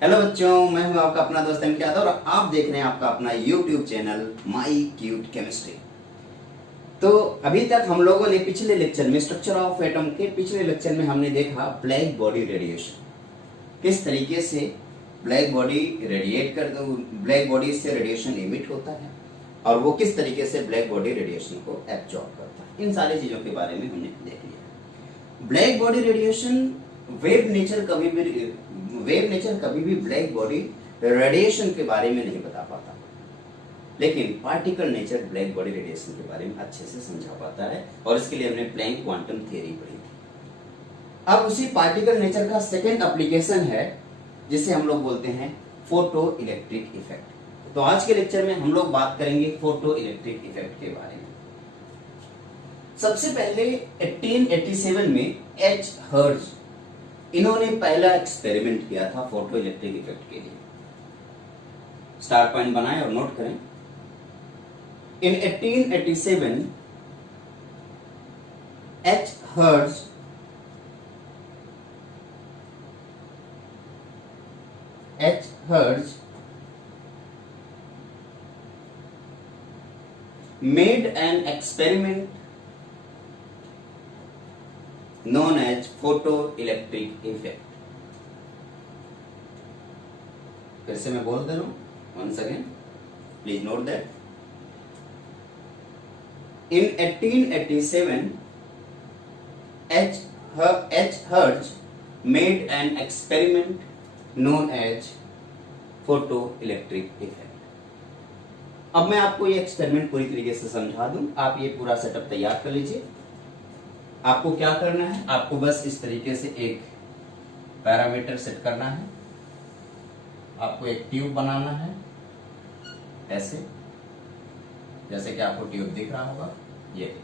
Hello बच्चों, मैं हूं आपका अपना दोस्त एम यादव और आप देख रहे हैं आपका अपना YouTube channel my cute chemistry. तो अभी तक हम लोगों ने पिछले लेक्चर में स्ट्रक्चर ऑफ एटम के पिछले लेक्चर में हमने देखा ब्लैक बॉडी रेडिएशन, किस तरीके से ब्लैक बॉडी ब्लैक बॉडी से रेडिएशन इमिट होता है और वो किस तरीके से ब्लैक बॉडी रेडिएशन को एब्जॉर्ब करता है। इन सारी चीजों के बारे में हमने देख लिया। Black body radiation wave nature कभी भी ब्लैक बॉडी रेडिएशन के बारे में नहीं बता पाता, लेकिन particle nature black body radiation के बारे में अच्छे से समझा पाता है और इसके लिए हमने प्लैंक क्वांटम थ्योरी पढ़ी थी। अब उसी पार्टिकल नेचर का सेकेंड एप्लीकेशन है जिसे हम लोग बोलते हैं फोटो इलेक्ट्रिक इफेक्ट। तो आज के लेक्चर में हम लोग बात करेंगे फोटो इलेक्ट्रिक इफेक्ट के बारे में। सबसे पहले 1887 में एच हर्ज इन्होंने पहला एक्सपेरिमेंट किया था फोटो इलेक्ट्रिक इफेक्ट के लिए। स्टार पॉइंट बनाएं और नोट करें। इन 1887 एच हर्ज made an experiment known as photoelectric effect। फिर से मैं बोल दे रहा हूं once again, please note that in 1887 H. Hertz made an experiment known as photoelectric effect। अब मैं आपको ये एक्सपेरिमेंट पूरी तरीके से समझा दूं, आप ये पूरा सेटअप तैयार कर लीजिए। आपको क्या करना है, आपको बस इस तरीके से एक पैरामीटर सेट करना है। आपको एक ट्यूब बनाना है ऐसे, जैसे कि आपको ट्यूब दिख रहा होगा ये,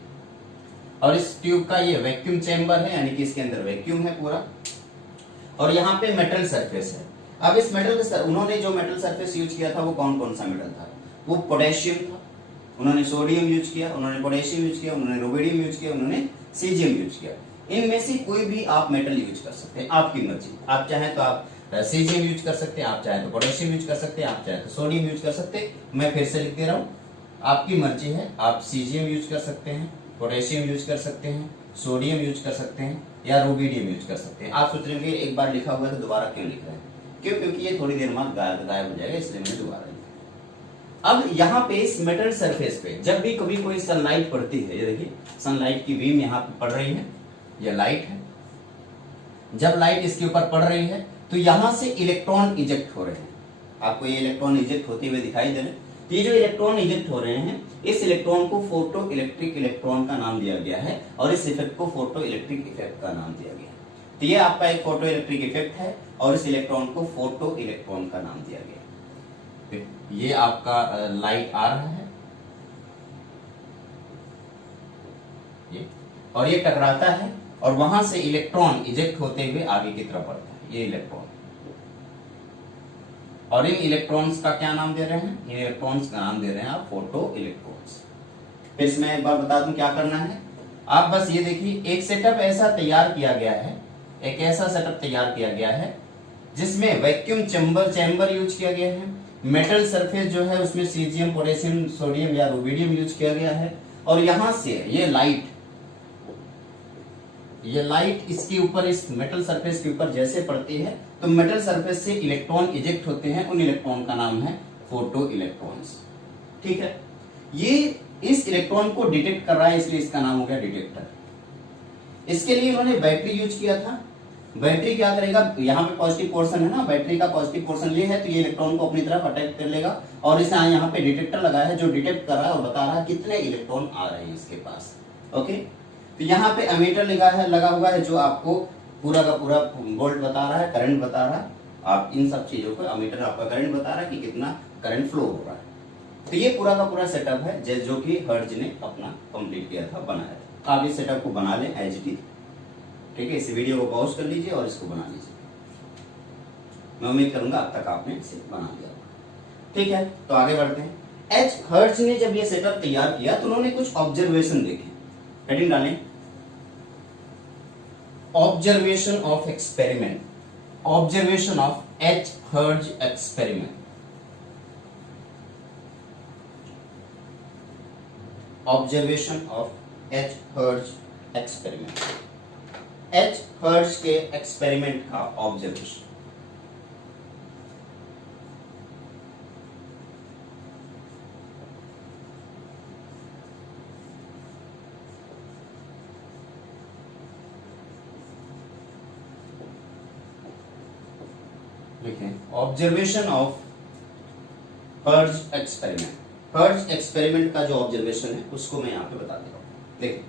और इस ट्यूब का ये वैक्यूम चेंबर है, यानी कि इसके अंदर वैक्यूम है पूरा, और यहाँ पे मेटल सरफेस है। अब इस उन्होंने जो मेटल सरफेस यूज किया था वो कौन कौन सा मेटल था? वो पोटेशियम था, उन्होंने सोडियम यूज किया, उन्होंने पोटेशियम यूज किया, उन्होंने रुबिडियम यूज किया, उन्होंने सीजियम यूज किया। इनमें से कोई भी आप मेटल यूज कर सकते हैं, आपकी मर्जी। आप चाहें तो आप सीजियम यूज कर सकते हैं, आप चाहें तो पोटेशियम यूज कर सकते हैं, आप चाहें तो सोडियम यूज कर सकते हैं। मैं फिर से लिख दे रहा हूं, आपकी मर्जी है। आप सीजियम यूज कर सकते हैं, पोटेशियम यूज कर सकते हैं, सोडियम यूज कर सकते हैं या रुबिडियम यूज कर सकते हैं। आप सोच रहे हैं एक बार लिखा हुआ है तो दोबारा क्यों लिख रहे हैं? क्यों? क्योंकि ये थोड़ी देर बाद गायब हो जाएगा, इसलिए मैंने दोबारा लिखा। अब यहाँ पे इस मेटल सरफेस पे जब भी कभी कोई सनलाइट पड़ती है, ये देखिए सनलाइट की बीम यहाँ पे पड़ रही है, ये लाइट है। जब लाइट इसके ऊपर पड़ रही है तो यहाँ से इलेक्ट्रॉन इजेक्ट हो रहे हैं। आपको ये इलेक्ट्रॉन इजेक्ट होते हुए दिखाई दे रहे हैं। ये जो इलेक्ट्रॉन इजेक्ट हो रहे हैं, इस इलेक्ट्रॉन को फोटो इलेक्ट्रिक इलेक्ट्रॉन का नाम दिया गया है और इस इफेक्ट को फोटो इलेक्ट्रिक इफेक्ट का नाम दिया गया है। तो ये आपका एक फोटो इलेक्ट्रिक इफेक्ट है और इस इलेक्ट्रॉन को फोटो इलेक्ट्रॉन का नाम दिया गया है। ये आपका लाइट आ रहा है ये, और ये टकराता है और वहां से इलेक्ट्रॉन इजेक्ट होते हुए आगे की तरफ बढ़ता है, ये इलेक्ट्रॉन। और इन इलेक्ट्रॉन्स का क्या नाम दे रहे हैं? इन इलेक्ट्रॉन्स का नाम दे रहे हैं आप फोटो इलेक्ट्रॉन्स। फिर से मैं एक बार बता दूं क्या करना है। आप बस ये देखिए, एक सेटअप ऐसा तैयार किया गया है, एक ऐसा सेटअप तैयार किया गया है जिसमें वैक्यूम चैम्बर यूज किया गया है। मेटल सरफेस जो है उसमें सीजियम, पोटेशियम, सोडियम या रुबिडियम यूज किया गया है। और यहां से ये लाइट इसके ऊपर, इस मेटल सरफेस के ऊपर जैसे पड़ती है तो मेटल सरफेस से इलेक्ट्रॉन इजेक्ट होते हैं। उन इलेक्ट्रॉन का नाम है फोटो इलेक्ट्रॉन्स। ठीक है, ये इस इलेक्ट्रॉन को डिटेक्ट कर रहा है, इसलिए इसका नाम हो गया डिटेक्टर। इसके लिए उन्होंने बैटरी यूज किया था। बैटरी क्या करेगा, यहाँ पे पॉजिटिव पोर्शन है ना, बैटरी का पॉजिटिव पोर्शन ये है तो ये इलेक्ट्रॉन को अपनी तरफ अट्रैक्ट कर लेगा और इसे यहाँ पे डिटेक्टर लगाया है जो डिटेक्ट कर रहा है और बता रहा है कितने इलेक्ट्रॉन आ रहे हैं इसके पास। ओके, तो यहाँ पे एमीटर लगा हुआ है जो आपको पूरा का पूरा वोल्ट बता रहा है, करंट बता रहा है। आप इन सब चीजों को, एमीटर आपका करंट बता रहा है कि कितना करंट फ्लो हो रहा है। तो ये पूरा का पूरा सेटअप है जो कि हर्ट्ज ने अपना कंप्लीट किया था, बनाया था। आप इस सेटअप को बना लें एज इट इज। ठीक है, इस वीडियो को पॉज कर लीजिए और इसको बना लीजिए। मैं उम्मीद करूंगा अब तक आपने इसे बना लिया। ठीक है, तो आगे बढ़ते हैं। एच हर्ट्ज ने जब ये सेटअप तैयार किया तो उन्होंने कुछ ऑब्जर्वेशन देखे। हेडिंग डालें, observation of experiment. Observation of H hertz experiment. Observation of H hertz experiment, H hertz के एक्सपेरिमेंट का observation. Observation of hertz experiment. Hertz experiment का जो ऑब्जर्वेशन है उसको मैं यहाँ पे बता दे रहा हूँ। देखिए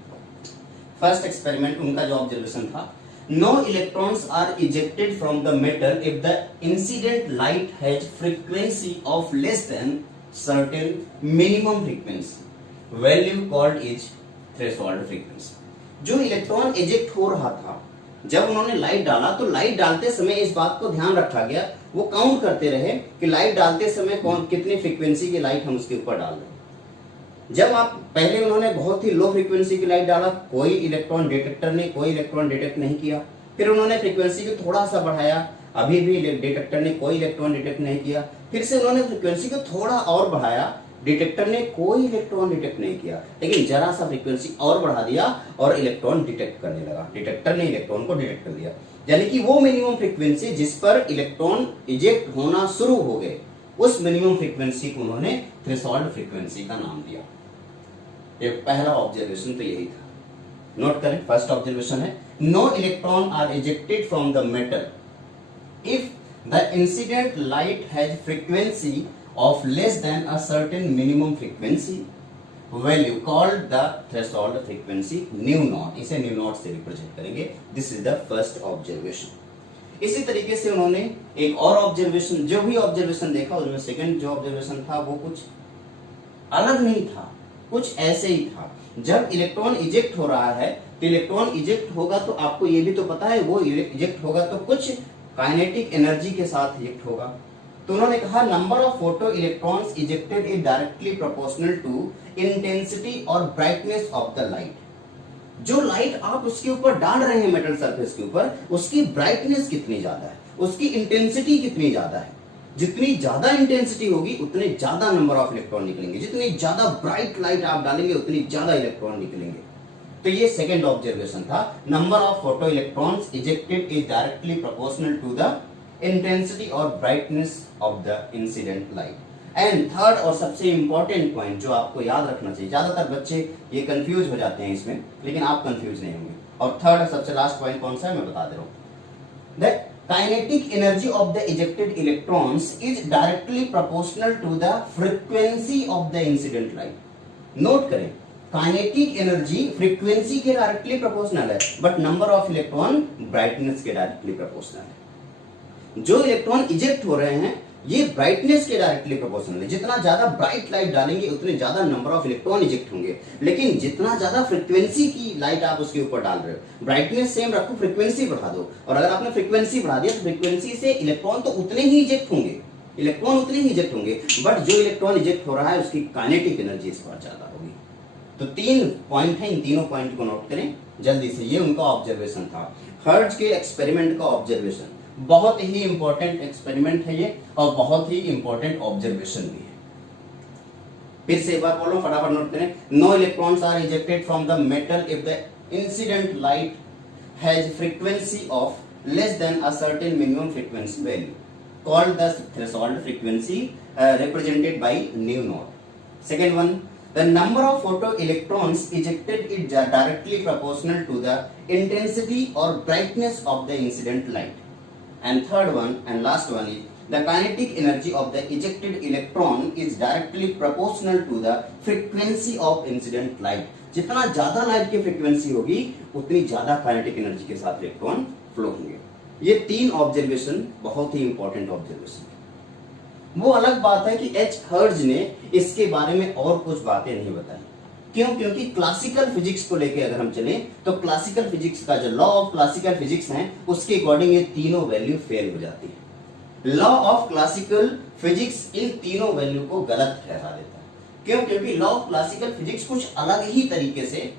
फर्स्ट एक्सपेरिमेंट उनका जो ऑब्जर्वेशन था, no electrons are ejected from the metal if the incident light has frequency of less than certain minimum frequency value called is threshold frequency. जो इलेक्ट्रॉन इजेक्ट हो रहा था जब उन्होंने लाइट डाला तो लाइट डालते समय इस बात को ध्यान रखा गया, वो काउंट करते रहे कि लाइट डालते समय कौन कितनी फ्रीक्वेंसी की लाइट हम उसके ऊपर डाल रहे हैं। जब आप पहले उन्होंने बहुत ही लो फ्रीक्वेंसी की लाइट डाला, कोई इलेक्ट्रॉन डिटेक्टर ने कोई इलेक्ट्रॉन डिटेक्ट नहीं किया। फिर उन्होंने फ्रीक्वेंसी को थोड़ा सा बढ़ाया, अभी भी डिटेक्टर ने कोई इलेक्ट्रॉन डिटेक्ट नहीं किया। फिर से उन्होंने फ्रीक्वेंसी को थोड़ा और बढ़ाया, डिटेक्टर ने कोई इलेक्ट्रॉन डिटेक्ट नहीं किया। लेकिन जरा सा फ्रीक्वेंसी और बढ़ा दिया और इलेक्ट्रॉन डिटेक्ट करने लगा, डिटेक्टर ने इलेक्ट्रॉन को डिटेक्ट कर दिया। यानी कि वो मिनिमम फ्रीक्वेंसी जिस पर इलेक्ट्रॉन इजेक्ट होना शुरू हो गए, उस मिनिमम फ्रीक्वेंसी को उन्होंने थ्रेशोल्ड फ्रीक्वेंसी का नाम दिया। ये पहला ऑब्जर्वेशन तो यही था। नोट करें, फर्स्ट ऑब्जर्वेशन है no electron are ejected from the metal if the incident light has frequency of less than a certain minimum frequency value called the threshold frequency nu naught। इसे nu naught से represent करेंगे। This is the first observation. इसी तरीके से उन्होंने एक और observation, जो भी ऑब्जर्वेशन देखा उसमें सेकंड जो ऑब्जर्वेशन था वो कुछ अलग नहीं था, कुछ ऐसे ही था। जब इलेक्ट्रॉन इजेक्ट हो रहा है तो इलेक्ट्रॉन इजेक्ट होगा तो आपको ये भी तो पता है वो इजेक्ट होगा तो कुछ काइनेटिक एनर्जी के साथ इजेक्ट होगा। तो उन्होंने कहा number of photo electrons ejected is directly proportional to intensity और ब्राइटनेस ऑफ द लाइट। जो लाइट आप उसके ऊपर डाल रहे हैं मेटल सरफेस के ऊपर, उसकी ब्राइटनेस कितनी ज्यादा है, उसकी इंटेंसिटी कितनी ज्यादा है। जितनी ज्यादा इंटेंसिटी होगी उतने ज्यादा नंबर ऑफ इलेक्ट्रॉन निकलेंगे, जितनी ज्यादा ब्राइट लाइट आप डालेंगे उतनी ज्यादा इलेक्ट्रॉन निकलेंगे। तो ये सेकेंड ऑब्जर्वेशन था, number of photo electrons ejected is directly proportional to the intensity और brightness of the incident light. And third और सबसे इंपॉर्टेंट पॉइंट जो आपको याद रखना चाहिए, ज्यादातर बच्चे ये कंफ्यूज हो जाते हैं इसमें, लेकिन आप कंफ्यूज नहीं होंगे। और थर्ड और सबसे लास्ट पॉइंट कौन सा है मैं बता दे रहा हूं। The kinetic energy of the ejected electrons is directly proportional to the frequency of the incident light. Note करें, काइनेटिक एनर्जी फ्रीक्वेंसी के डायरेक्टली प्रोपोर्शनल है, but number of electron brightness के डायरेक्टली प्रोपोर्शनल है। जो इलेक्ट्रॉन इजेक्ट हो रहे हैं ये ब्राइटनेस के डायरेक्टली प्रोपोर्शनल है। जितना ज्यादा ब्राइट लाइट डालेंगे उतने ज्यादा नंबर ऑफ इलेक्ट्रॉन इजेक्ट होंगे। लेकिन जितना ज्यादा फ्रीक्वेंसी की लाइट आप उसके ऊपर डाल रहे हो, ब्राइटनेस सेम रखो, फ्रीक्वेंसी बढ़ा दो, और अगर आपने फ्रीक्वेंसी बढ़ा दिया तो फ्रीक्वेंसी से इलेक्ट्रॉन तो उतने ही इजेक्ट होंगे, इलेक्ट्रॉन उतने ही इजेक्ट होंगे, बट जो इलेक्ट्रॉन इजेक्ट हो रहा है उसकी काइनेटिक एनर्जी इस बार ज्यादा होगी। तो तीन पॉइंट है, इन तीनों पॉइंट को नोट करें जल्दी से। ये उनका ऑब्जर्वेशन था, हर्ट्ज के एक्सपेरिमेंट का ऑब्जर्वेशन। बहुत ही इंपॉर्टेंट एक्सपेरिमेंट है ये और बहुत ही इंपॉर्टेंट ऑब्जर्वेशन भी है। फिर से एक बार बोलो, फटाफट नोट करें। No electrons are ejected from the metal if the incident light has frequency of less than a certain minimum frequency value called the threshold frequency represented by nu naught। Second one, the number of photo electrons ejected is directly proportional to the intensity or brightness of the incident light। And third one and last one is the kinetic energy of the ejected electron is directly proportional to the frequency of incident light। जितना ज्यादा light की frequency होगी उतनी ज्यादा kinetic energy के साथ electron flow होंगे। ये तीन ऑब्जर्वेशन बहुत ही इंपॉर्टेंट ऑब्जर्वेशन। वो अलग बात है कि एच हर्ट्ज ने इसके बारे में और कुछ बातें नहीं बताई। क्यों? क्योंकि क्लासिकल फिजिक्स को लेके अगर हम चलें तो क्लासिकल फिजिक्स का जो लॉ ऑफ क्लासिकल फिजिक्स है उसके अकॉर्डिंग ये तीनों वैल्यू फेल हो जाती है। Law of classical physics in तीनों वैल्यू को गलत ठहरा देता है। क्यों? क्योंकि लॉ ऑफ क्लासिकल फिजिक्स कुछ अलग ही तरीके से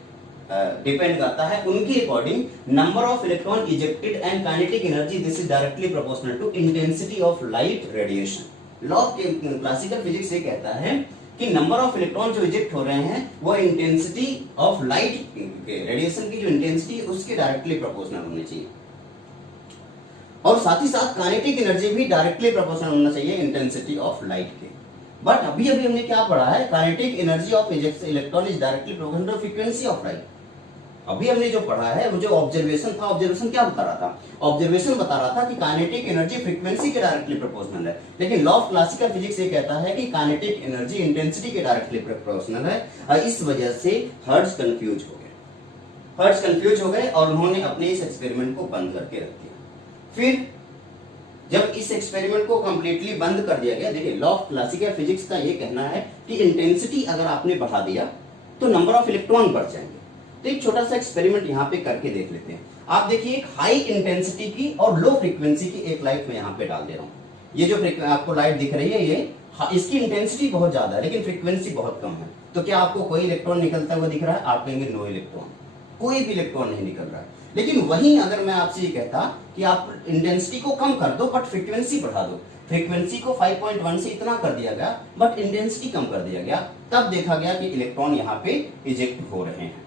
डिपेंड करता है, उनके according number of electron ejected and kinetic energy this is directly proportional to intensity of light radiation. Law of classical physics ये कहता है कि नंबर ऑफ इलेक्ट्रॉन जो इजेक्ट हो रहे हैं वो इंटेंसिटी ऑफ लाइट रेडिएशन की जो इंटेंसिटी है उसके डायरेक्टली प्रोपोर्शनल होनी चाहिए, और साथ ही साथ काइनेटिक एनर्जी भी डायरेक्टली प्रोपोर्शनल होना चाहिए इंटेंसिटी ऑफ लाइट के। बट अभी अभी हमने क्या पढ़ा है, kinetic energy of electron is directly proportional to frequency of light. अभी हमने जो पढ़ा है वो जो ऑब्जर्वेशन था, ऑब्जर्वेशन क्या बता रहा था, ऑब्जर्वेशन बता रहा था कि काइनेटिक एनर्जी फ्रीक्वेंसी के डायरेक्टली प्रोपोर्शनल है, लेकिन लॉ ऑफ क्लासिकल फिजिक्स ये कहता है कि काइनेटिक एनर्जी इंटेंसिटी के डायरेक्टली प्रोपोर्शनल है, और इस वजह से हर्ट्ज कंफ्यूज हो गए, हर्ट्ज कंफ्यूज हो गए और उन्होंने अपने इस एक्सपेरिमेंट को बंद करके रख दिया। फिर जब इस एक्सपेरिमेंट को कंप्लीटली बंद कर दिया गया, देखिए लॉ ऑफ क्लासिकल फिजिक्स का ये कहना है कि इंटेंसिटी अगर आपने बढ़ा दिया तो नंबर ऑफ इलेक्ट्रॉन बढ़ जाएंगे। तो एक छोटा सा एक्सपेरिमेंट यहाँ पे करके देख लेते हैं। आप देखिए एक हाई इंटेंसिटी की और लो फ्रीक्वेंसी की एक लाइट में यहाँ पे डाल दे रहा हूँ। ये जो आपको लाइट दिख रही है ये इसकी इंटेंसिटी बहुत ज्यादा है लेकिन फ्रीक्वेंसी बहुत कम है, तो क्या आपको कोई इलेक्ट्रॉन निकलता हुआ दिख रहा है? आप कहेंगे नो इलेक्ट्रॉन, कोई भी इलेक्ट्रॉन नहीं निकल रहा है। लेकिन वहीं अगर मैं आपसे ये कहता कि आप इंटेंसिटी को कम कर दो बट फ्रीक्वेंसी बढ़ा दो, फ्रीक्वेंसी को 5.1 से इतना कर दिया गया बट इंटेंसिटी कम कर दिया गया, तब देखा गया कि इलेक्ट्रॉन यहाँ पे इजेक्ट हो रहे हैं।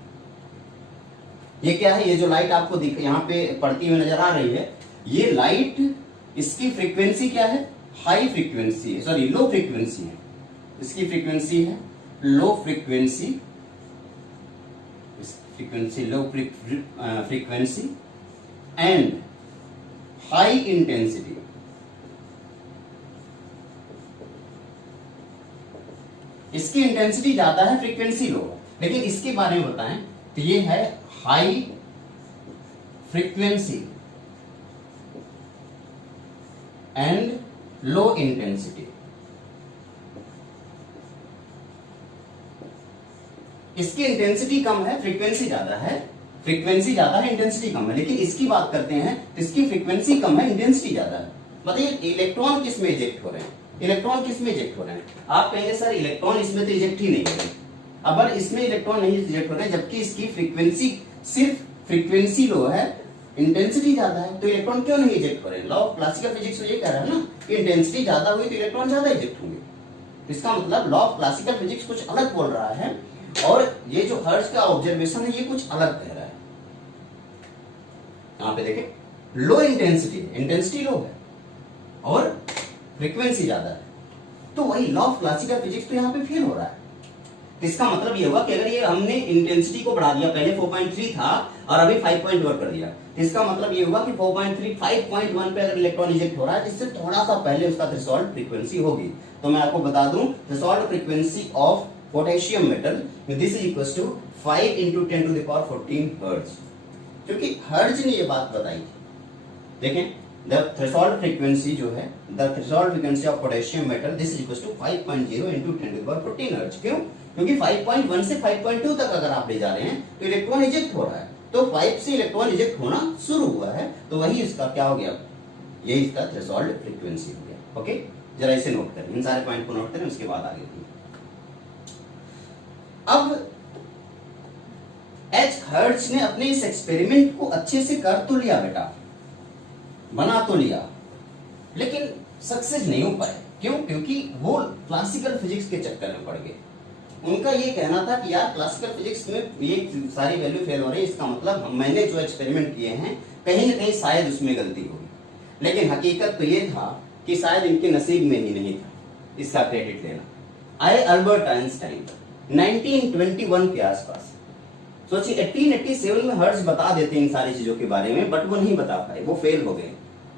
ये क्या है, ये जो लाइट आपको यहाँ पे पड़ती हुई नजर आ रही है, ये लाइट इसकी फ्रीक्वेंसी क्या है? हाई फ्रीक्वेंसी है, सॉरी लो फ्रीक्वेंसी है, इसकी फ्रीक्वेंसी है low frequency, frequency low frequency and high intensity. इसकी इंटेंसिटी ज्यादा है, फ्रीक्वेंसी लो है, लेकिन इसके बारे में बताएं तो ये है high frequency and low intensity. इसकी इंटेंसिटी कम है, फ्रीक्वेंसी ज्यादा है, फ्रीक्वेंसी ज्यादा है, इंटेंसिटी कम है, लेकिन इसकी बात करते हैं तो इसकी फ्रीक्वेंसी कम है, इंटेंसिटी ज्यादा है। बताइए इलेक्ट्रॉन किस में इजेक्ट हो रहे हैं? इलेक्ट्रॉन किस में इजेक्ट हो रहे हैं? आप कहेंगे सर इलेक्ट्रॉन इसमें तो इजेक्ट ही नहीं हो रहे, अब इसमें इलेक्ट्रॉन नहीं इजेक्ट हो रहे हैं जबकि इसकी फ्रीक्वेंसी सिर्फ फ्रीक्वेंसी लो है, इंटेंसिटी ज्यादा है, तो इलेक्ट्रॉन क्यों नहीं इजेक्ट हो रहे हैं? लॉ ऑफ क्लासिकल फिजिक्स तो ये कह रहा है ना कि इंटेंसिटी ज्यादा हुई तो इलेक्ट्रॉन ज्यादा इजेक्ट होंगे। इसका मतलब लॉ ऑफ क्लासिकल फिजिक्स कुछ अलग बोल रहा है और ये जो हर्ट्ज का ऑब्जर्वेशन है ये कुछ अलग कह रहा है। यहां पे देखें लो इंटेंसिटी, इंटेंसिटी लो है और फ्रीक्वेंसी ज्यादा है, तो वही लॉ ऑफ क्लासिकल फिजिक्स तो यहां पे फेल हो रहा है। इसका मतलब ये हुआ कि अगर ये हमने इंटेंसिटी को बढ़ा दिया, पहले 4.3 था और अभी 5.1 कर दिया, इसका मतलब ये हुआ कि 4.3 5.1 पे अगर इलेक्ट्रॉन इजेक्ट हो रहा है जिससे थोड़ा सा पहले उसका थ्रेशोल्ड फ्रीक्वेंसी होगी। तो मैं आपको बता दूं threshold frequency of potassium metal this is equal to 5 × 10⁻14 hertz, क्योंकि हर्ट्ज ने ये बात बताई थी। देखें द थ्रेशोल्ड फ्रीक्वेंसी जो है, the threshold frequency of potassium metal this is equal to 5.0 × 10⁻14 hertz. क्यों? क्योंकि 5.1 से 5.2 तक अगर आप ले जा रहे हैं तो इलेक्ट्रॉन इजेक्ट हो रहा है, तो 5 से इलेक्ट्रॉन इजेक्ट होना शुरू हुआ है, तो वही इसका क्या हो गया, ये इसका थ्रेशोल्ड फ्रीक्वेंसी हो गया। ओके, जरा इसे नोट करें, इन सारे पॉइंट को नोट करें, उसके बाद आगे। अब एच हर्ट्ज ने अपने इस एक्सपेरिमेंट को अच्छे से कर तो लिया बेटा, बना तो लिया, लेकिन सक्सेस नहीं हो पाए। क्यों? क्योंकि वो क्लासिकल फिजिक्स के चक्कर में पड़ गए। उनका ये कहना था कि यार क्लासिकल फिजिक्स में ये सारी वैल्यू फेल हो रही है, इसका मतलब मैंने जो एक्सपेरिमेंट किए हैं कहीं ना कहीं शायद उसमें गलती होगी। लेकिन हकीकत तो ये था कि शायद इनके नसीब में ही नहीं था इसका क्रेडिट लेना। आए अल्बर्ट आइंस्टाइन 1921 के आसपास, सोचिए 1887 में हर्ट्ज बता देते इन सारी चीजों के बारे में, बट वो नहीं बता पाए, वो फेल हो गए।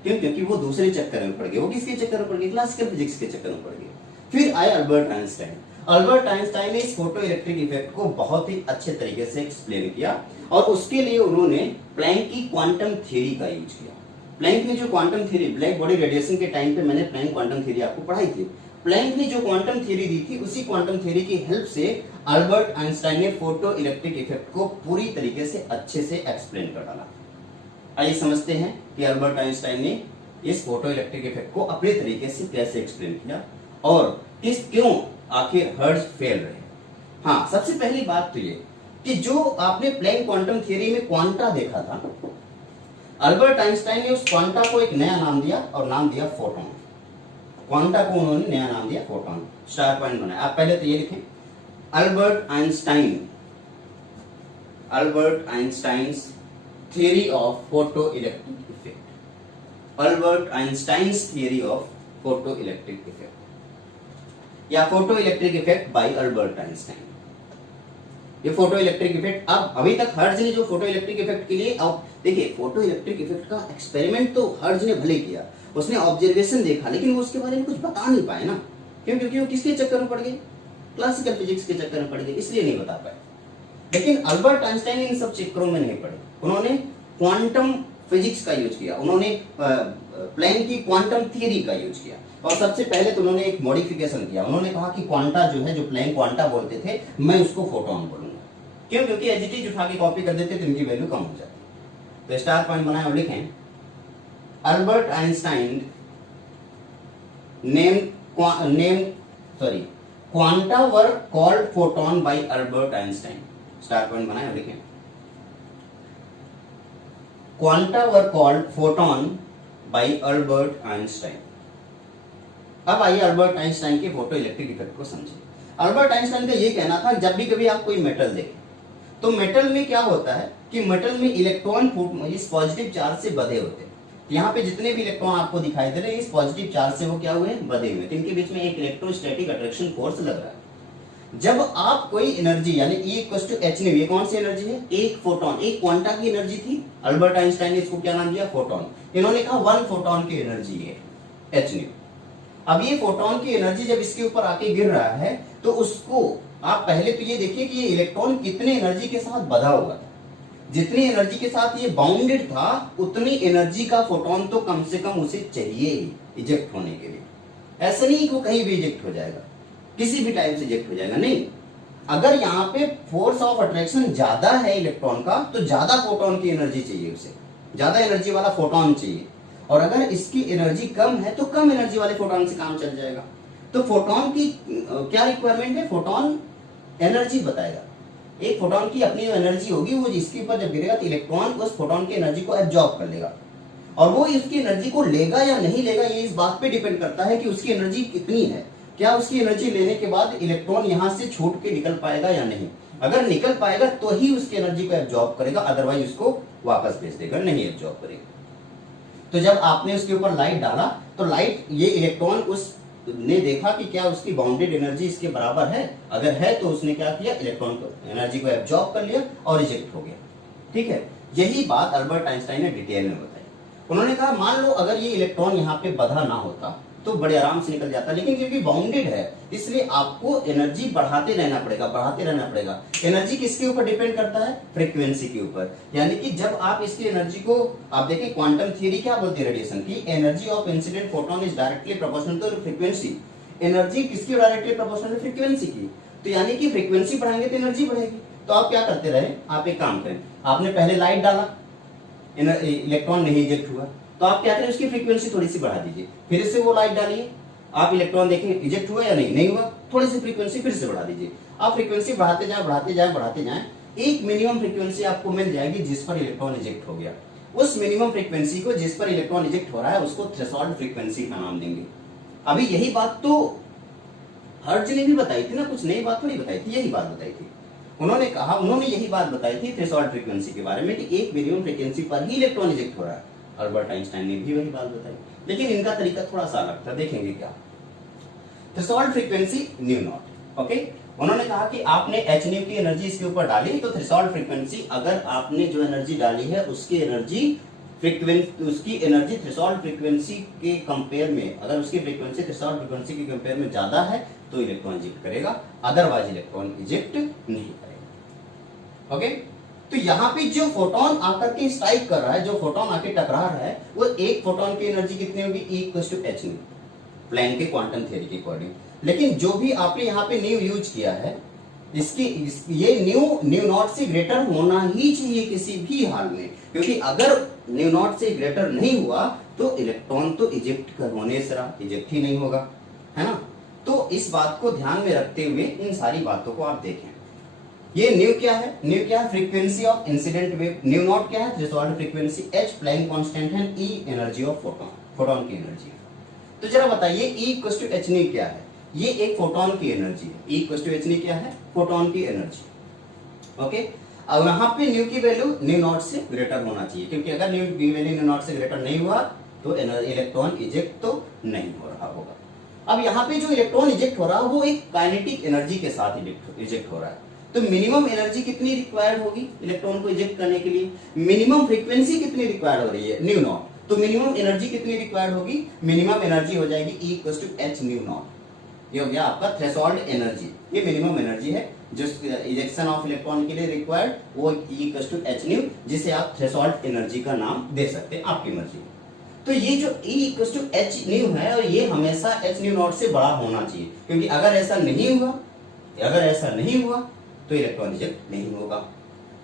क्यों? क्योंकि वो दूसरे चक्कर में पड़ गए। वो किसके चक्कर में पड़ गए? क्लासिकल फिजिक्स के चक्कर में पड़ गए। फिर आए अल्बर्ट आइंस्टाइन। अल्बर्ट आइंस्टाइन ने इस फोटो इलेक्ट्रिक इफेक्ट को बहुत ही अच्छे तरीके से एक्सप्लेन किया और उसके लिए उन्होंने प्लैंक की क्वांटम थ्योरी का यूज किया। प्लैंक ने जो quantum theory, black body radiation के टाइम पे मैंने प्लैंक क्वांटम थ्योरी आपको पढ़ाई थी। प्लैंक ने जो क्वांटम थ्योरी दी थी, उसी क्वांटम थ्योरी की हेल्प से अल्बर्ट आइंस्टाइन ने फोटो इलेक्ट्रिक इफेक्ट को पूरी तरीके से अच्छे से एक्सप्लेन कर डाला। आइए समझते हैं कि अल्बर्ट आइंस्टाइन ने इस फोटो इलेक्ट्रिक इफेक्ट को अपने तरीके से कैसे एक्सप्लेन किया और क्यों आखिर हर्ट्ज फेल रहे। हाँ, सबसे पहली बात तो ये कि जो आपने प्लैंक क्वांटम थ्योरी में क्वांटा देखा था, अल्बर्ट आइंस्टाइन ने उस क्वांटा को एक नया नाम दिया और नाम दिया फोटोन। क्वांटा को उन्होंने नया नाम दिया फोटोन, स्टार पॉइंट बनाया। आप पहले तो ये लिखें, Albert Einstein's theory of photo electric effect, Albert Einstein's theory of photo electric effect या photo electric effect by Albert Einstein. ये फोटो इलेक्ट्रिक इफेक्ट, अब अभी तक हर्ज ने जो फोटो इलेक्ट्रिक इफेक्ट के लिए, अब देखिए फोटो इलेक्ट्रिक इफेक्ट का एक्सपेरिमेंट तो हर्ज ने भले किया, उसने ऑब्जर्वेशन देखा, लेकिन वो उसके बारे में कुछ बता नहीं पाए ना। क्यों? क्योंकि वो किसके चक्कर में पड़ गए? क्लासिकल फिजिक्स के चक्कर में पड़ गए, इसलिए नहीं बता पाए। लेकिन अल्बर्ट आइंस्टाइन इन सब चक्करों में नहीं पड़े, उन्होंने क्वांटम फिजिक्स का यूज किया, उन्होंने प्लैंक की क्वांटम थियरी का यूज किया। और सबसे पहले तो उन्होंने एक मॉडिफिकेशन किया, उन्होंने कहा कि क्वांटा जो है, जो प्लैंक क्वांटा बोलते थे, मैं उसको फोटोन बोलूंगा। क्यों? क्योंकि एज इट इज उठा के कॉपी कर देते तो इनकी वैल्यू कम हो जाती। तो स्टार पॉइंट बनाए और लिखें, Albert Einstein quanta were called photon bye Albert Einstein. Star point बनाए और लिखें, quanta were called photon bye Albert Einstein. अब आइए अल्बर्ट आइंस्टाइन के फोटो इलेक्ट्रिक इफेक्ट को समझिए। अल्बर्ट आइंस्टाइन का ये कहना था, जब भी कभी आप कोई मेटल देखें तो मेटल में क्या होता है कि मेटल में इलेक्ट्रॉन इस पॉजिटिव चार्ज से बंधे होते हैं। यहाँ पे जितने भी इलेक्ट्रॉन आपको दिखाई दे रहे हैं, इस पॉजिटिव चार्ज से वो क्या हुए हैं? बंधे हुए। तो इनके बीच में एक इलेक्ट्रोस्टैटिक अट्रैक्शन फोर्स लग रहा है। जब आप कोई एनर्जी यानी E = h न्यू, ये कौन सी एनर्जी है? एक फोटोन, एक क्वांटा की एनर्जी थी। अल्बर्ट आइंस्टाइन ने इसको क्या नाम दिया? फोटोन। इन्होंने कहा 1 फोटोन की एनर्जी है h न्यू। अब ये फोटोन की एनर्जी जब इसके ऊपर आके गिर रहा है तो उसको आप पहले तो ये देखिए कि ये इलेक्ट्रॉन कितने एनर्जी के साथ बंधा हुआ था। जितनी एनर्जी के साथ ये बाउंडेड था, उतनी एनर्जी का फोटोन तो कम से कम उसे चाहिए ही इजेक्ट होने के लिए। ऐसा नहीं कि वो कहीं भी इजेक्ट हो जाएगा, किसी भी टाइम से इजेक्ट हो जाएगा, नहीं। अगर यहाँ पे फोर्स ऑफ अट्रैक्शन ज्यादा है इलेक्ट्रॉन का, तो ज्यादा फोटोन की एनर्जी चाहिए उसे, ज्यादा एनर्जी वाला फोटोन चाहिए। और अगर इसकी एनर्जी कम है तो कम एनर्जी वाले फोटोन से काम चल जाएगा। तो फोटोन की क्या रिक्वायरमेंट है? फोटोन एनर्जी बताएगा। एक फोटोन की अपनी जो एनर्जी होगी, वो इसके ऊपर जब गिरेगा तो इलेक्ट्रॉन उस फोटोन की एनर्जी को एब्जॉर्ब कर लेगा। और वो इसकी एनर्जी को लेगा या नहीं लेगा, ये इस बात पे डिपेंड करता है कि उसकी एनर्जी कितनी है। क्या उसकी एनर्जी लेने के बाद इलेक्ट्रॉन यहां से छूट के निकल पाएगा या नहीं? अगर निकल पाएगा तो ही उसकी एनर्जी को एब्जॉर्ब करेगा, अदरवाइज उसको वापस भेज देगा, नहीं एब्जॉर्ब करेगा। तो जब आपने उसके ऊपर लाइट डाला तो लाइट, ये इलेक्ट्रॉन उस ने देखा कि क्या उसकी बाउंडेड एनर्जी इसके बराबर है। अगर है तो उसने क्या किया? इलेक्ट्रॉन को एनर्जी को एब्जॉर्ब कर लिया और रिजेक्ट हो गया। ठीक है, यही बात अल्बर्ट आइंस्टाइन ने डिटेल में बताई। उन्होंने कहा मान लो अगर ये इलेक्ट्रॉन यहाँ पे बंधा ना होता तो बड़े आराम से निकल जाता, लेकिन क्योंकि बाउंडेड है इसलिए आपको एनर्जी बढ़ाते रहना पड़ेगा। एनर्जी किसके ऊपर डिपेंड करता है? फ्रीक्वेंसी के ऊपर। यानी कि जब आप इसकी एनर्जी को, आप देखें क्वांटम थ्योरी क्या बोलती है रेडिएशन की, energy of incident photon is directly proportional to frequency. Energy किसकी डायरेक्टली प्रोपोर्शनल? फ्रीक्वेंसी की। तो यानी कि फ्रीक्वेंसी बढ़ाएंगे तो एनर्जी बढ़ेगी। तो आप क्या करते रहे, आप एक काम करें, आपने पहले लाइट डाला, इलेक्ट्रॉन नहीं इजेक्ट हुआ, तो आप क्या करें? उसकी फ्रीक्वेंसी थोड़ी सी बढ़ा दीजिए, फिर से वो लाइट डालिए, आप इलेक्ट्रॉन देखें इजेक्ट हुआ या नहीं हुआ, थोड़ी सी फ्रीक्वेंसी फिर से बढ़ा दीजिए। आप फ्रीक्वेंसी बढ़ाते जाए, एक मिनिमम फ्रीक्वेंसी आपको मिल जाएगी जिस पर इलेक्ट्रॉन इजेक्ट हो गया। उस मिनिमम फ्रीक्वेंसी को जिस पर इलेक्ट्रॉन इजेक्ट हो रहा है उसको थ्रेशोल्ड फ्रीक्वेंसी का नाम देंगे। अभी यही बात तो हर्ज ने भी बताई थी ना, कुछ नई बात थोड़ी बताई थी, यही बात बताई थी। उन्होंने यही बात बताई थी थ्रेशोल्ड फ्रीक्वेंसी के बारे में कि एक मिनिमम फ्रीक्वेंसी पर ही इलेक्ट्रॉन इजेक्ट हो रहा है। अल्बर्ट आइंस्टाइन ने भी वही बात बताई, लेकिन इनका तरीका थोड़ा सा अलग था, देखेंगे क्या। Threshold frequency new not, okay. उन्होंने कहा कि आपने h न्यू की एनर्जी इसके ऊपर डाली, तो थ्रेशोल्ड फ्रीक्वेंसी, अगर आपने जो एनर्जी डाली है उसकी एनर्जी थ्रेशोल्ड फ्रीक्वेंसी के कंपेयर में, अगर उसकी फ्रीक्वेंसी थ्रेशोल्ड फ्रीक्वेंसी के कंपेयर में ज्यादा है तो इलेक्ट्रॉन इजेक्ट करेगा, अदरवाइज इलेक्ट्रॉन इजेक्ट नहीं करेगा। ओके, तो यहाँ पे जो फोटोन आकर के स्ट्राइक कर रहा है, जो फोटोन आके टकरा रहा है, वो एक फोटोन की एनर्जी कितनी होगी? E = h न्यू, प्लैंक के क्वांटम थ्योरी के अकॉर्डिंग। लेकिन जो भी आपने यहाँ पे न्यू यूज किया है, ये न्यू नॉट से ग्रेटर होना ही चाहिए किसी भी हाल में, क्योंकि अगर न्यू नॉट से ग्रेटर नहीं हुआ तो इलेक्ट्रॉन तो इजेक्ट होने से इजेक्ट ही नहीं होगा, है ना। तो इस बात को ध्यान में रखते हुए इन सारी बातों को आप देखें। ये न्यू क्या है, न्यू क्या है, frequency of incident wave, nu naught क्या है, threshold frequency, H Planck constant है, E energy of photon, photon की एनर्जी। तो जरा बताइए E equals to H nu क्या है, ये एक फोटोन की एनर्जी है, E equals to H nu क्या है, फोटोन की एनर्जी। ओके, अब यहाँ पे न्यू की वैल्यू न्यू नॉट से ग्रेटर होना चाहिए, क्योंकि अगर न्यू की वैल्यू न्यू नॉट से ग्रेटर नहीं हुआ तो इलेक्ट्रॉन इजेक्ट तो नहीं हो रहा होगा। अब यहाँ पे जो इलेक्ट्रॉन इजेक्ट हो रहा है वो एक काइनेटिक एनर्जी के साथ इजेक्ट हो रहा है, तो मिनिमम एनर्जी कितनी रिक्वायर्ड होगी इलेक्ट्रॉन को इजेक्ट करने के लिए, मिनिमम फ्रीक्वेंसी कितनी रिक्वायर्ड हो रही है, न्यू नॉट, तो मिनिमम एनर्जी कितनी रिक्वायर्ड होगी, मिनिमम एनर्जी हो जाएगी E equals to H nu naught, ये हो गया आपका थ्रेशोल्ड एनर्जी, ये मिनिमम एनर्जी है जो इजेक्शन ऑफ इलेक्ट्रॉन के लिए रिक्वायर्ड, वो E equals to H nu, जिसे आप थ्रेशोल्ड एनर्जी का नाम दे सकते हैं, आपकी मर्जी। तो ये जो E equals to H nu है, और ये हमेशा एच न्यू नॉट से बड़ा होना चाहिए, क्योंकि अगर ऐसा नहीं हुआ तो इलेक्ट्रॉन इजेक्ट नहीं होगा।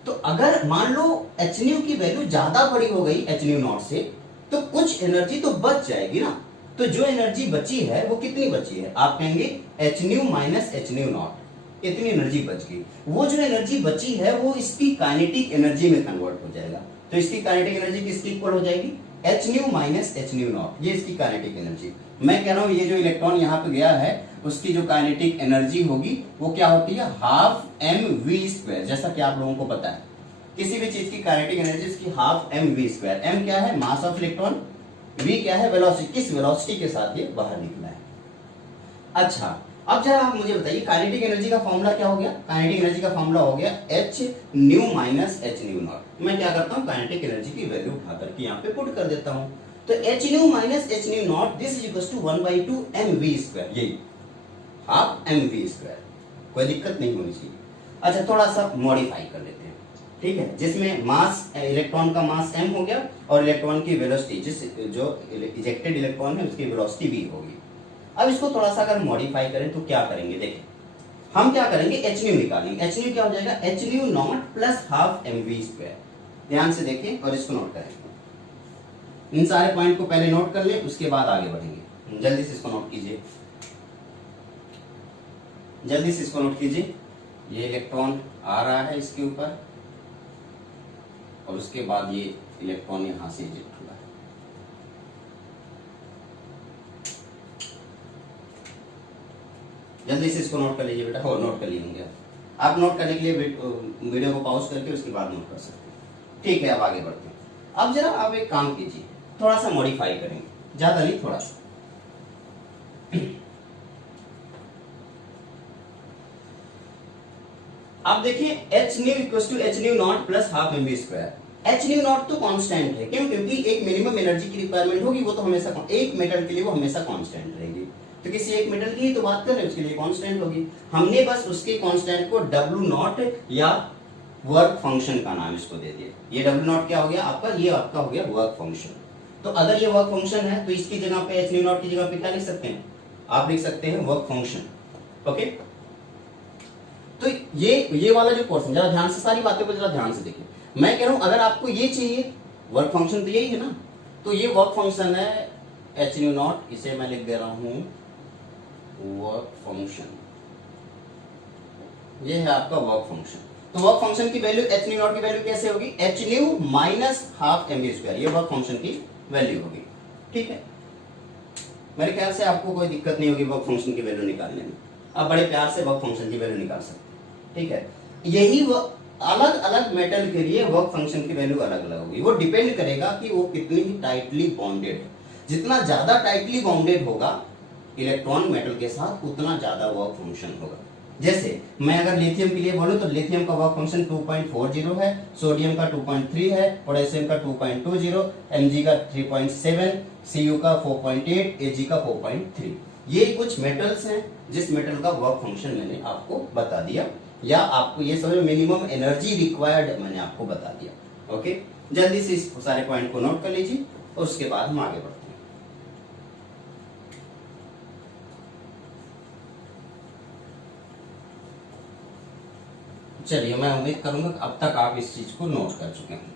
तो अगर मान लो एच न्यू की वैल्यू ज्यादा बड़ी हो गई एच न्यू नॉट से, तो कुछ एनर्जी तो बच जाएगी ना, तो जो एनर्जी बची है वो कितनी बची है, आप कहेंगे H nu minus h nu not, इतनी एनर्जी बच गई। वो जो एनर्जी बची है वो इसकी काइनेटिक एनर्जी में कन्वर्ट हो जाएगा, तो इसकी काइनेटिक एनर्जी किसकी इक्वल हो जाएगी, H nu minus h nu naught, ये इसकी काइनेटिक एनर्जी। मैं कह रहा हूं ये जो इलेक्ट्रॉन यहाँ पे गया है उसकी जो काइनेटिक एनर्जी होगी वो क्या होती है, हाफ एम वी स्क्वायर, जैसा कि आप लोगों को पता है किसी भी चीज की काइनेटिक एनर्जी इसकी half m v square, m क्या है मास ऑफ इलेक्ट्रॉन, वी क्या है वेलोसिटी, किस वेलोसिटी के साथ ये बाहर निकला है। अच्छा, अब जरा आप मुझे बताइए काइनेटिक एनर्जी का फॉर्मूला क्या हो गया, काइनेटिक एनर्जी का फॉर्मूला हो गया H nu minus h nu not. मैं क्या करता हूं, काइनेटिक एनर्जी की वैल्यू उठा करके यहाँ पे पुट कर देता हूं, तो h nu minus h nu naught this is equals to 1/2 m v square, यही हाफ एम वी स्क्वायर, कोई दिक्कत नहीं होनी चाहिए। अच्छा, थोड़ा सा मॉडिफाई कर लेते हैं, ठीक है, जिसमें मास इलेक्ट्रॉन का मास m हो गया और इलेक्ट्रॉन की वेलोसिटी जिस जो इजेक्टेड इलेक्ट्रॉन है उसकी वेलोसिटी v होगी। अब इसको थोड़ा सा अगर मॉडिफाई करें तो क्या करेंगे, देखें हम क्या करेंगे, एच न्यू निकालेंगे, एच न्यू क्या हो जाएगा, h nu naught plus half m v square. ध्यान से देखें और इसको नोट करें, इन सारे पॉइंट को पहले नोट कर ले, उसके बाद आगे बढ़ेंगे। जल्दी से इसको नोट कीजिए, जल्दी से इसको नोट कीजिए। ये इलेक्ट्रॉन आ रहा है इसके ऊपर और उसके बाद ये इलेक्ट्रॉन यहां से इजेक्ट हुआ है। जल्दी से इसको नोट कर लीजिए बेटा, हो नोट कर लिए होंगे आप नोट करने के लिए वीडियो को पॉज करके उसके बाद नोट कर सकते हैं, ठीक है। अब आगे बढ़ते हैं। अब जरा आप एक काम कीजिए, थोड़ा सा मॉडिफाई करेंगे, ज्यादा नहीं थोड़ा सा। अब देखिए h nu equals to H nu naught plus half m v square. H nu naught तो कांस्टेंट है, क्यों, क्योंकि एक मिनिमम एनर्जी की रिक्वायरमेंट होगी, वो तो हमेशा एक मेटल के लिए वो हमेशा कांस्टेंट रहेगी, तो किसी एक मेटल की ही तो बात कर रहे हैं, उसके लिए कांस्टेंट होगी। हमने बस उसके कांस्टेंट को डब्ल्यू नॉट या वर्क फंक्शन का नाम इसको दे दिया। ये डब्ल्यू नॉट क्या हो गया आपका, ये आपका हो गया वर्क फंक्शन। तो अगर ये वर्क फंक्शन है तो इसकी जगह पे एच न्यू नॉट की जगह पे क्या लिख सकते हैं, आप लिख सकते हैं वर्क फंक्शन। ओके, तो ये वाला जो पोर्शन, जरा ध्यान से सारी बातों को जरा ध्यान से देखिए। मैं कह रहा हूं अगर आपको ये चाहिए, वर्क फंक्शन तो यही है ना, तो ये वर्क फंक्शन है एच न्यू नॉट, इसे मैं लिख दे रहा हूं वर्क फंक्शन, ये है आपका वर्क फंक्शन। तो वर्क फंक्शन की वैल्यू एच न्यू नॉट की वैल्यू कैसे होगी, h nu minus half m v square, ये वर्क फंक्शन की वैल्यू होगी, ठीक है। मेरे ख्याल से आपको कोई दिक्कत नहीं होगी वर्क फंक्शन की वैल्यू निकालने में, आप बड़े प्यार से वर्क फंक्शन की वैल्यू निकाल सकते हैं, ठीक है। यही अलग अलग मेटल के लिए वर्क फंक्शन की वैल्यू अलग अलग होगी, वो डिपेंड करेगा कि वो कितनी ही टाइटली बॉन्डेड है। जितना ज्यादा टाइटली बॉन्डेड होगा इलेक्ट्रॉन मेटल के साथ, उतना ज्यादा वर्क फंक्शन होगा। जैसे मैं अगर लिथियम के लिए बोलूं तो लिथियम का वर्क फंक्शन 2.40 है, सोडियम का 2.3 है, पोटेशियम का 2.20, Mg का 3.7, Cu का 4.8, Ag का 4.3। ये कुछ मेटल्स हैं जिस मेटल का वर्क फंक्शन मैंने आपको बता दिया, या आपको ये समझो मिनिमम एनर्जी रिक्वायर्ड मैंने आपको बता दिया। ओके, जल्दी से इस सारे पॉइंट को नोट कर लीजिए और उसके बाद हम आगे बढ़ते हैं। चलिए, मैं उम्मीद करूंगा अब तक आप इस चीज को नोट कर चुके हैं।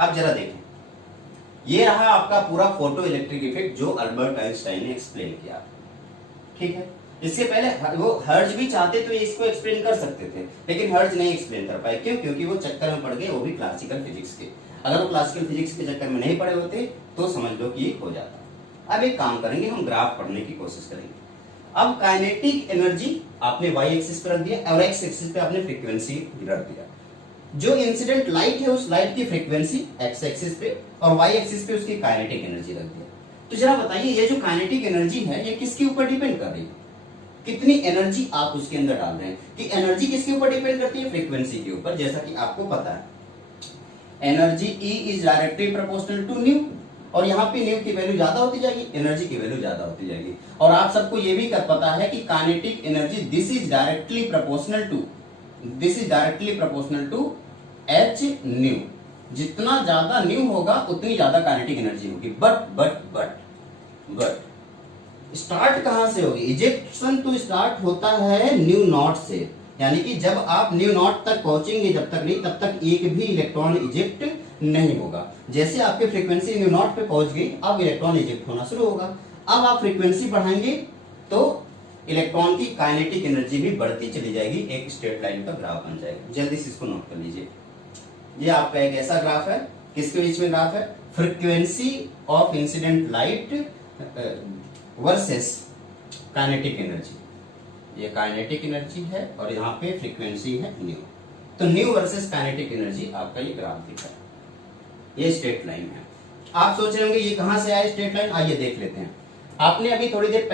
अब जरा देखें, ये रहा आपका पूरा फोटो इलेक्ट्रिक इफेक्ट जो अल्बर्ट आइंस्टाइन ने एक्सप्लेन किया। ठीक है, इससे पहले वो हर्ज भी चाहते तो इसको एक्सप्लेन कर सकते थे, लेकिन हर्ज नहीं एक्सप्लेन कर पाए। क्यों? क्योंकि वो चक्कर में पड़ गए, वो भी क्लासिकल फिजिक्स के। अगर वो क्लासिकल फिजिक्स के चक्कर में नहीं पड़े होते तो समझ लो कि ये हो जाता। अब एक काम करेंगे, हम ग्राफ पढ़ने की कोशिश करेंगे। अब काइनेटिक एनर्जी आपने वाई एक्सिस पर रख दिया और एक्स एक्सिस पे आपने फ्रीक्वेंसी रख दिया। जो इंसिडेंट लाइट है उस लाइट की फ्रीक्वेंसी एक्स एक्सिस पे और वाई एक्सिस पे उसकी काइनेटिक एनर्जी रख दिया। तो जरा बताइए, ये जो काइनेटिक एनर्जी है ये किसके ऊपर डिपेंड कर रही है? कितनी एनर्जी आप उसके अंदर डाल रहे हैं? कि एनर्जी किसके ऊपर डिपेंड करती है? फ्रीक्वेंसी के ऊपर। जैसा कि आपको पता है energy E is directly proportional to nu, और यहाँ पे न्यू की वैल्यू ज्यादा होती जाएगी, एनर्जी की वैल्यू ज्यादा होती जाएगी। और आप सबको ये भी पता है कि kinetic energy this is directly proportional to H nu. जितना ज्यादा न्यू होगा उतनी ज्यादा काइनेटिक एनर्जी होगी। बट स्टार्ट कहां से होगी? इजेक्शन तो स्टार्ट होता है न्यू नॉट से, यानी कि जब आप न्यू नॉट तक पहुंचेंगे जब तक नहीं तब तक एक भी इलेक्ट्रॉन इजेक्ट नहीं होगा। जैसे आपकी फ्रीक्वेंसी न्यू नॉट पे पहुंच गई, अब इलेक्ट्रॉन इजेक्ट होना शुरू होगा। अब आप फ्रीक्वेंसी बढ़ाएंगे तो इलेक्ट्रॉन की काइनेटिक एनर्जी भी बढ़ती चली जाएगी, एक स्ट्रेट लाइन का ग्राफ बन जाएगा। जल्दी से इसको नोट कर लीजिए। ये आपका एक ऐसा ग्राफ है, किसके बीच में ग्राफ है? Frequency of incident light versus kinetic energy. ये काइनेटिक एनर्जी है और यहाँ पे फ्रीक्वेंसी है न्यू। तो न्यू वर्सेस काइनेटिक एनर्जी आपका ये ग्राफ दिखा है, ये स्ट्रेट लाइन है। आप सोच रहे होंगे ये कहां से आया स्ट्रेट लाइन? आइए देख लेते हैं। आपने अभी थोड़ी देर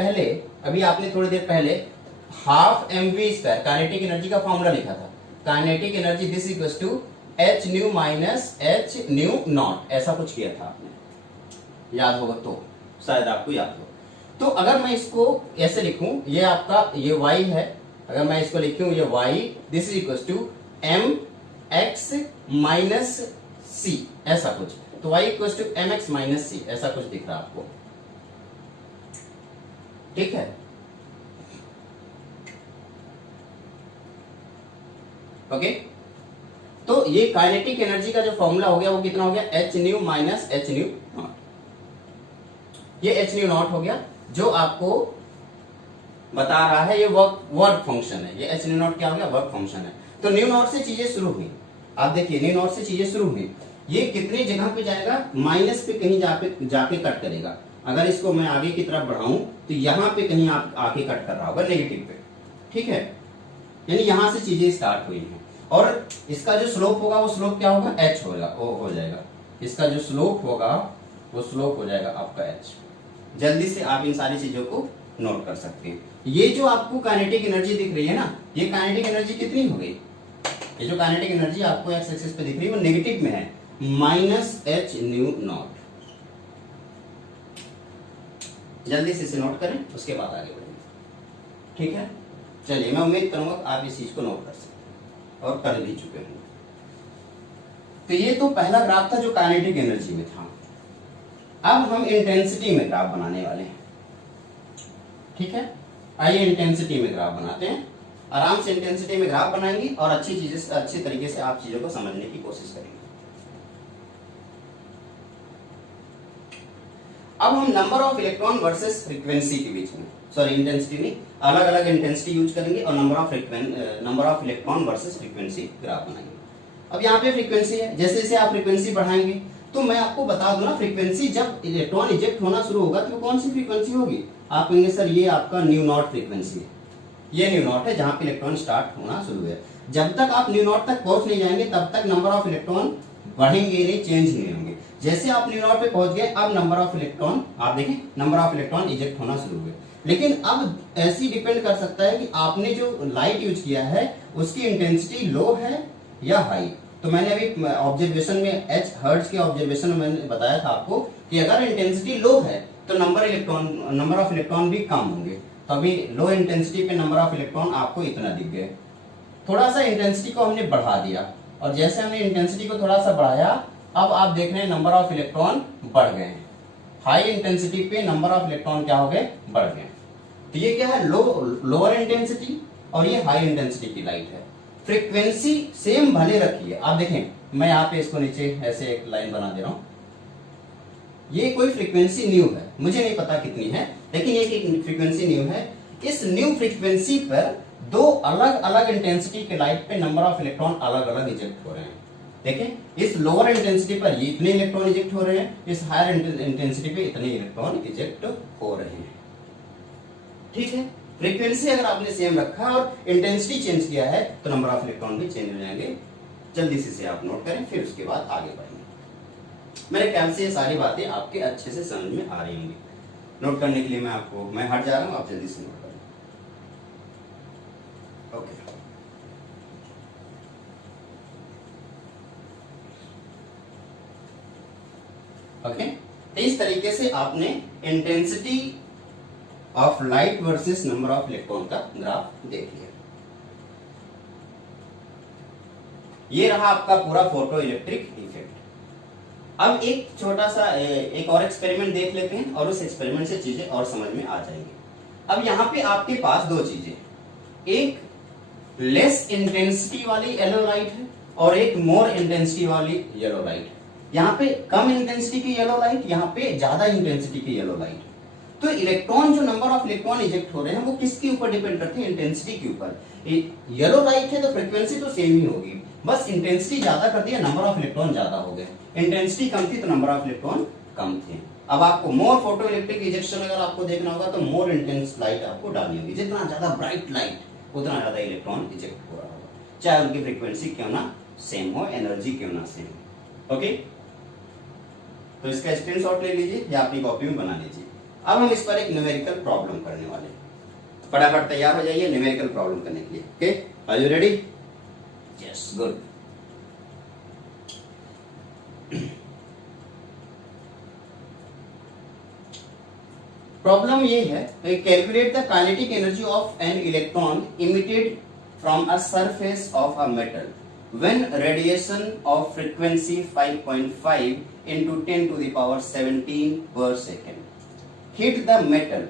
पहले half mv square kinetic energy का फॉर्मूला लिखा था। Kinetic energy this equals to H nu minus h nu naught, ऐसा कुछ किया था आपने, याद होगा तो, शायद आपको याद हो। तो अगर मैं इसको ऐसे लिखूं, ये आपका ये y है, अगर मैं इसको लिखूं ये y this is equals to M X minus C, ऐसा कुछ। तो y equals to M X minus C, ऐसा कुछ दिख रहा है आपको। ठीक है, ओके। तो ये काइनेटिक एनर्जी का जो फॉर्मूला हो गया वो कितना हो गया? H nu minus h nu naught. ये एच न्यू नॉट हो गया जो आपको बता रहा है ये वर्क फंक्शन है। ये एच न्यू नॉट क्या हो गया? वर्क फंक्शन है। तो न्यू नॉट से चीजें शुरू हुई, आप देखिए न्यू नॉट से चीजें शुरू हुई। ये कितनी जगह पे जाएगा? माइनस पे कहीं जाके कट करेगा। अगर इसको मैं आगे की तरफ बढ़ाऊं तो यहाँ पे कहीं आप आके कट कर रहा होगा नेगेटिव पे। ठीक है, यानी यहां से चीजें स्टार्ट हुई हैं और इसका जो स्लोप होगा वो स्लोप क्या होगा? एच होगा, ओ हो जाएगा। इसका जो स्लोप होगा वो स्लोप हो जाएगा आपका एच। जल्दी से आप इन सारी चीजों को नोट कर सकते हैं। ये जो आपको काइनेटिक एनर्जी दिख रही है ना, ये काइनेटिक एनर्जी कितनी हो गई? ये जो काइनेटिक एनर्जी आपको एक्स एक्सिस पे दिख रही है वो नेगेटिव में है, माइनस एच न्यू नॉट। जल्दी से इसे नोट करें, उसके बाद आगे बढ़ेंगे। ठीक है, चलिए, मैं उम्मीद करूंगा आप इस चीज को नोट कर सकते और कर भी चुके होंगे। तो ये तो पहला ग्राफ था जो काइनेटिक एनर्जी में था। अब हम इंटेंसिटी में ग्राफ बनाने वाले हैं। ठीक है, आइए इंटेंसिटी में ग्राफ बनाते हैं। आराम से इंटेंसिटी में ग्राफ बनाएंगे और अच्छी तरीके से आप चीजों को समझने की कोशिश करेंगे। अब हम number of electron versus frequency के बीच में, सॉरी इंटेंसिटी नहीं, अलग अलग इंटेंसिटी यूज करेंगे और number of electron versus frequency graph बनाएंगे। अब यहाँ पे फ्रीक्वेंसी है, जैसे जैसे आप फ्रीक्वेंसी बढ़ाएंगे तो मैं आपको बता दूं ना, फ्रीक्वेंसी जब इलेक्ट्रॉन इजेक्ट होना शुरू होगा तो कौन सी फ्रीक्वेंसी होगी? आप कहेंगे सर ये आपका न्यू नॉट फ्रीक्वेंसी है। ये न्यू नॉट है जहां पे इलेक्ट्रॉन स्टार्ट होना शुरू है। जब तक आप न्यू नॉट तक पहुंच नहीं जाएंगे तब तक नंबर ऑफ इलेक्ट्रॉन बढ़ेंगे नहीं, चेंज नहीं होंगे। जैसे आप न्यू नॉट पे पहुंच गए, अब नंबर ऑफ इलेक्ट्रॉन, आप देखें नंबर ऑफ इलेक्ट्रॉन इजेक्ट होना शुरू हुए। लेकिन अब ऐसी डिपेंड कर सकता है कि आपने जो लाइट यूज किया है उसकी इंटेंसिटी लो है या हाई। तो मैंने अभी ऑब्जर्वेशन में एच हर्ट्ज के ऑब्जर्वेशन में मैंने बताया था आपको कि अगर इंटेंसिटी लो है तो नंबर ऑफ इलेक्ट्रॉन भी कम होंगे। तो अभी लो इंटेंसिटी पे नंबर ऑफ इलेक्ट्रॉन आपको इतना दिख गए। थोड़ा सा इंटेंसिटी को हमने बढ़ा दिया और जैसे हमने इंटेंसिटी को थोड़ा सा बढ़ाया, अब आप देख रहे हैं नंबर ऑफ इलेक्ट्रॉन बढ़ गए हैं। हाई इंटेंसिटी पे नंबर ऑफ इलेक्ट्रॉन क्या हो गए? बढ़ गए। तो ये क्या है? लोअर इंटेंसिटी और ये हाई इंटेंसिटी की लाइट है। फ्रीक्वेंसी सेम भले रखिए। आप देखें, मैं यहाँ पे इसको नीचे ऐसे एक लाइन बना दे रहा हूं। ये कोई फ्रीक्वेंसी न्यू है, मुझे नहीं पता कितनी है, लेकिन ये एक फ्रीक्वेंसी न्यू है। इस न्यू फ्रीक्वेंसी पर दो अलग अलग इंटेंसिटी के लाइट पे नंबर ऑफ इलेक्ट्रॉन अलग अलग इजेक्ट हो रहे हैं। देखें, इस लोअर इंटेंसिटी पर ये इतने इलेक्ट्रॉन इजेक्ट हो रहे हैं, इस हायर इंटेंसिटी पे इतने इलेक्ट्रॉन इजेक्ट हो रहे हैं। ठीक है, फ्रीक्वेंसी अगर आपने सेम रखा और इंटेंसिटी चेंज किया है तो नंबर ऑफ इलेक्ट्रॉन भी चेंज हो जाएंगे। जल्दी से आप नोट करें, फिर उसके बाद आगे बढ़ेंगे। मेरे ख्याल से ये सारी बातें आपके अच्छे से समझ में आ रही होंगी। नोट करने के लिए मैं हट जा रहा हूं, आप जल्दी से नोट करें। ओके, ओके, तो इस तरीके से आपने intensity of light versus number of electron का ग्राफ देख लिया। ये रहा आपका पूरा फोटो इलेक्ट्रिक इफेक्ट। अब एक छोटा सा एक और एक्सपेरिमेंट देख लेते हैं और उस एक्सपेरिमेंट से चीजें और समझ में आ जाएंगी। अब यहाँ पे आपके पास दो चीजें, एक लेस इंटेंसिटी वाली येलो लाइट है और एक मोर इंटेंसिटी वाली येलो लाइट है। यहाँ पे कम इंटेंसिटी की येलो लाइट, यहाँ पे ज्यादा इंटेंसिटी की येलो लाइट। तो इलेक्ट्रॉन, जो नंबर ऑफ इलेक्ट्रॉन इजेक्ट हो रहे हैं वो किसके ऊपर डिपेंड करते हैं? इंटेंसिटी के ऊपर। येलो लाइट है तो फ्रीक्वेंसी तो सेम ही होगी, बस इंटेंसिटी ज्यादा कर दी, नंबर ऑफ इलेक्ट्रॉन ज्यादा हो गए। इंटेंसिटी कम थी तो नंबर ऑफ इलेक्ट्रॉन कम थे। अब आपको मोर फोटो इलेक्ट्रिक इजेक्शन अगर आपको देखना होगा तो मोर इंटेंस लाइट आपको डालनी होगी। जितना ज्यादा ब्राइट लाइट उतना ज्यादा इलेक्ट्रॉन इजेक्ट हो रहा होगा, चाहे उनकी फ्रीक्वेंसी क्यों ना सेम हो, एनर्जी क्यों ना सेम हो। ओके, तो इसका स्क्रीनशॉट ले लीजिए या अपनी कॉपी में बना लीजिए। अब हम इस पर एक न्यूमेरिकल प्रॉब्लम करने वाले हैं। फटाफट तैयार हो जाइए न्यूमेरिकल प्रॉब्लम करने के लिए। Okay, are you ready? Yes, good. Problem ये है, calculate the kinetic energy of an electron emitted from a surface of a metal when radiation of frequency 5.5 into 10 to the power 17 per second hit the metal.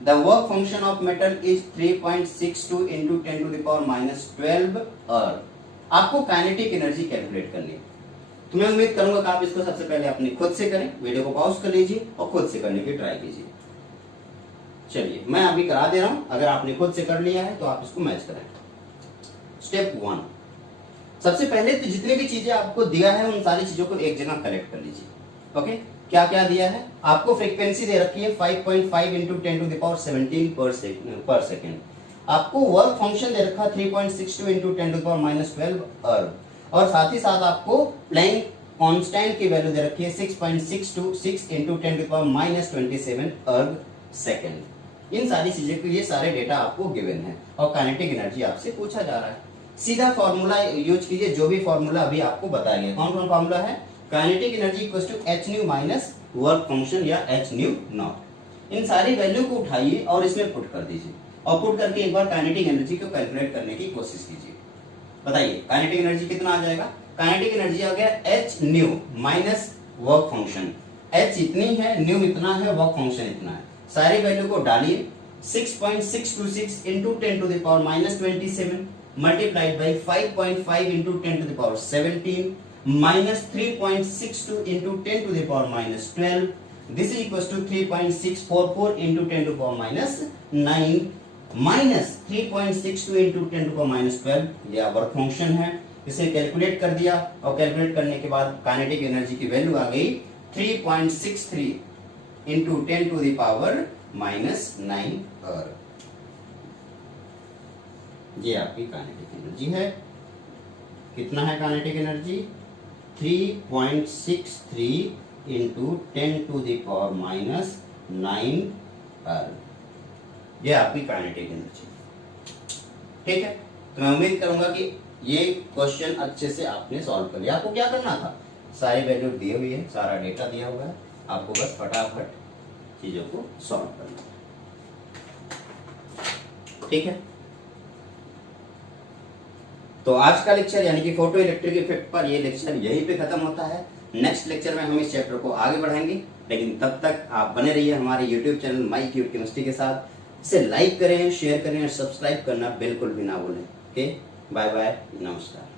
The work function of metal is 3.62 into 10 to the power minus 12 earth. आपको kinetic energy calculate करनी है। तो मैं उम्मीद करूंगा कि आप इसको सबसे पहले अपने खुद से करें। वीडियो को पॉज कर लीजिए और खुद से करने की ट्राई कीजिए। चलिए, मैं अभी करा दे रहा हूं, अगर आपने खुद से कर लिया है तो आप इसको मैच करें। स्टेप 1, सबसे पहले तो जितने भी चीजें आपको दिया है उन सारी चीजों को एक जगह कलेक्ट कर लीजिए। ओके, क्या क्या दिया है आपको? फ्रीक्वेंसी दे रखी है 5.5 इंटू 10 टू द पावर 17 पर सेकेंड। आपको वर्क फंक्शन दे रखा 3.62 into 10 to the power minus 12 erg, और साथ ही साथ आपको प्लैंक कांस्टेंट की वैल्यू दे रखी है 6.626 into 10 to the power minus 27 erg second. इन सारी चीजें को, ये सारे डेटा आपको गिवन है और काइनेटिक एनर्जी आपसे पूछा जा रहा है। सीधा फॉर्मूला यूज कीजिए, जो भी फॉर्मूला अभी आपको बताया गया। कौन कौन फॉर्मूला है? Kinetic energy equals to h nu minus work function या h न्यू नॉट। इन सारी वैल्यू को उठाइए और इसमें पुट कर दीजिए, और पुट करके एक बार काइनेटिक एनर्जी को कैलकुलेट करने की कोशिश कीजिए। बताइए काइनेटिक एनर्जी कितना आ जाएगा? काइनेटिक एनर्जी आ गया h nu minus work function. h इतनी है, न्यू इतना है, वर्क फंक्शन इतना है। सारी वैल्यू को डालिए, 6.626 into 10 to the power minus 27 multiplied by 5.5 into 10 to the power 17 minus 3.62 into 10 to the power minus 12. This is equals to 3.644 into 10 to the power minus 9 minus 3.62 into 10 to the power minus 12. यह work function है। इसे calculate कर दिया और calculate करने के बाद kinetic energy की वैल्यू आ गई 3.63 into 10 to the power minus 9 erg. ये आपकी काइनेटिक एनर्जी है। कितना है kinetic energy? 3.63 into 10 to the power minus 9 erg. ये आपकी काइनेटिक एनर्जी। ठीक है, तो मैं उम्मीद करूंगा कि ये क्वेश्चन अच्छे से आपने सॉल्व कर लिया। आपको क्या करना था? सारी वैल्यू दी हुई है, सारा डेटा दिया हुआ है, आपको बस फटाफट चीजों को सॉल्व करना है। ठीक है, तो आज का लेक्चर यानी कि फोटो इलेक्ट्रिक इफेक्ट पर ये लेक्चर यहीं पे खत्म होता है। नेक्स्ट लेक्चर में हम इस चैप्टर को आगे बढ़ाएंगे, लेकिन तब तक आप बने रहिए हमारे YouTube channel my cute chemistry के साथ। इसे लाइक करें, शेयर करें और सब्सक्राइब करना बिल्कुल भी ना भूलें। ओके, बाय बाय, नमस्कार।